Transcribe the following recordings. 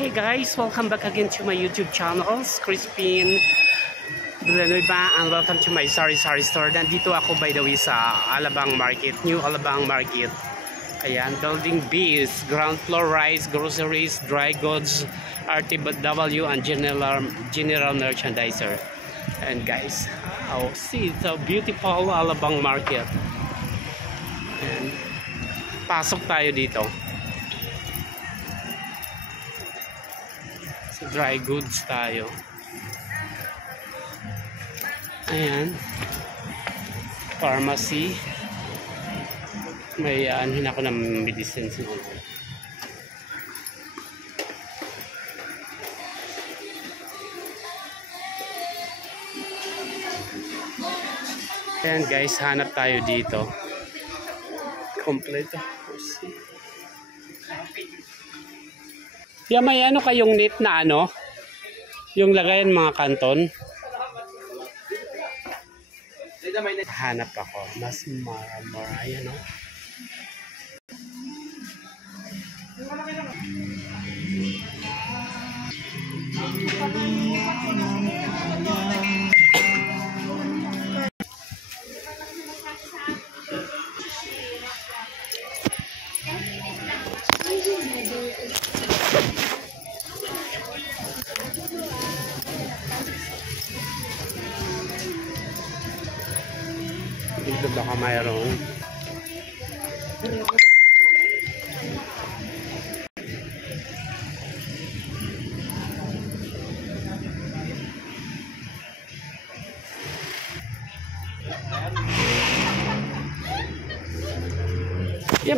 Hey guys, welcome back again to my YouTube channel, Crispin Villanueva, and welcome to my Sari store. Nandito ako by the way sa Alabang Market, New Alabang Market. Ayan, building B's, ground floor rice, groceries, dry goods, RTW, and general merchandiser. And guys, oh, see, it's a beautiful Alabang Market. And pasok tayo dito. Dry goods tayo. Ayan, pharmacy, may anhin ako ng medicines mo. Ayan guys, hanap tayo dito. Kompleto. May ano kayong net na ano? Yung lagayan mga kanton. Hanap ako. Mas mara. Ayan o. Dito baka mayroon.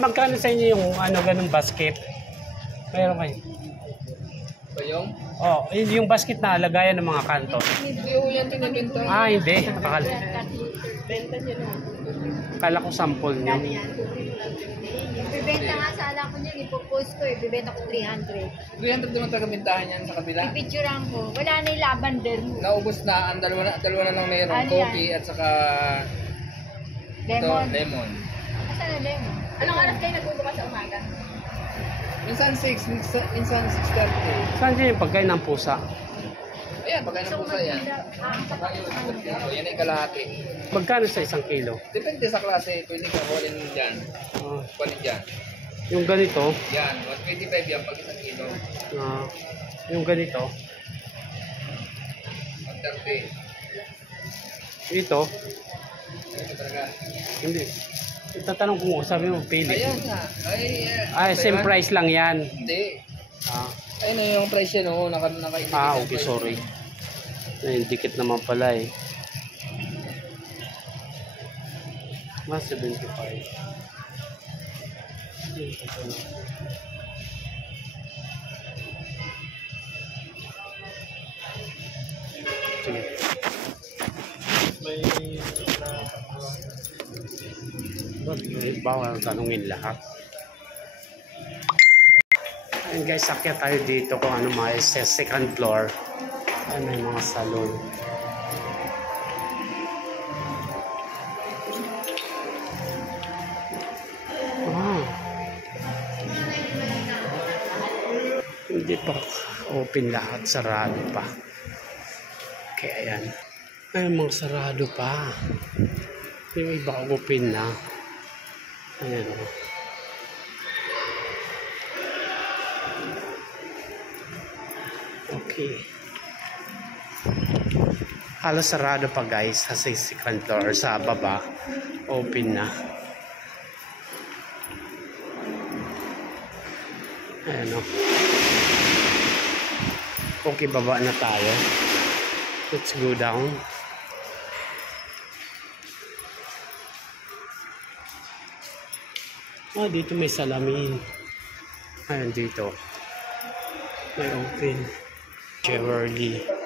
Magkano sa inyo yung ano ganung basket? Mayroon kayo? Yung? Oh, yung basket na lagayan ng mga kanto. Hindi ko yan tinibenta. Ah, hindi. Benta nyo na. Kala ko sample nyo. Bibenta nga sa ala ko niyan, ipopost ko bibenta ko 300. 300 naman talaga bintahan yan sa kabila. Ipicturean ko. Wala na yung lavender mo. Naubos na, ang dalawa na lang meron. Ano Coffee at saka Lemon. lemon. Asan na lemon? Anong oras kayo nagbubukas sa umaga? Minsan 6, minsan 6:30. Saan dyan yung pagkain ng pusa? Ayan, pagkain ng pusa yan. Yan ay kalahati. Magkano sa isang kilo? Depende sa klase. Pwede ka kunin dyan. Ah, Kunin dyan. yung ganito, Yan, 125 yan pag isang kilo. yung ganito, 130. ito, Ito talaga. hindi. Itatanong ko mo, sabi mo, pili. Ayan na. Ay, same price lang yan. Hindi. Ah, Ayun na yung presyo no, naka-indicate. okay, sorry. Ayun, dikit naman pala eh. Mas 75. Sige. Bawal tanungin lahat. Ayun guys, sakya tayo dito kung ano mga sa second floor. Ay, may mga salon. Hindi pa open lahat, sarado pa. Kaya ayan. Ay, mga sarado pa. Yung iba open na. Ayan o. Okay. Halos sarado pa guys sa second floor, sa baba open na. Ayan o. Okay, baba na tayo. Let's go down. Ah, dito may salamin. Ayan dito. May open. Cheverly.